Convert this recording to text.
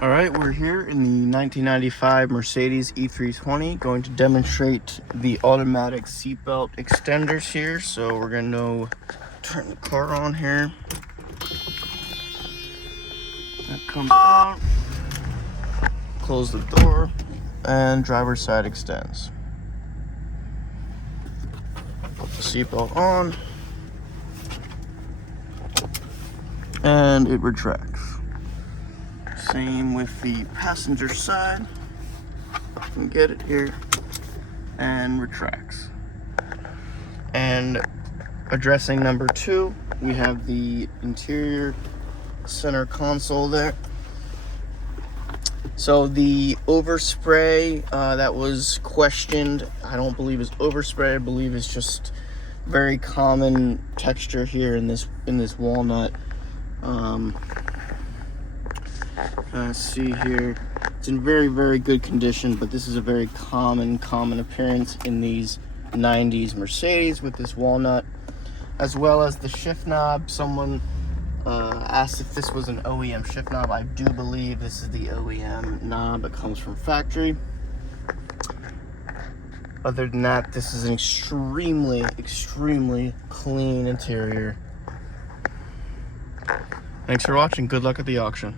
All right, we're here in the 1995 Mercedes E320 going to demonstrate the automatic seatbelt extenders here. So we're going to turn the car on here. That comes out, close the door, and driver's side extends. Put the seatbelt on, and it retracts. Same with the passenger side. You can get it here, and retracts. And addressing number 2, we have the interior center console there. So the overspray that was questioned, I don't believe is overspray. I believe it's just very common texture here in this walnut. Let's see here. It's in very good condition, but this is a very common appearance in these 90s Mercedes with this walnut, as well as the shift knob. Someone asked if this was an OEM shift knob. I do believe this is the OEM knob. It comes from factory. Other than that, this is an extremely clean interior. Thanks for watching. Good luck at the auction.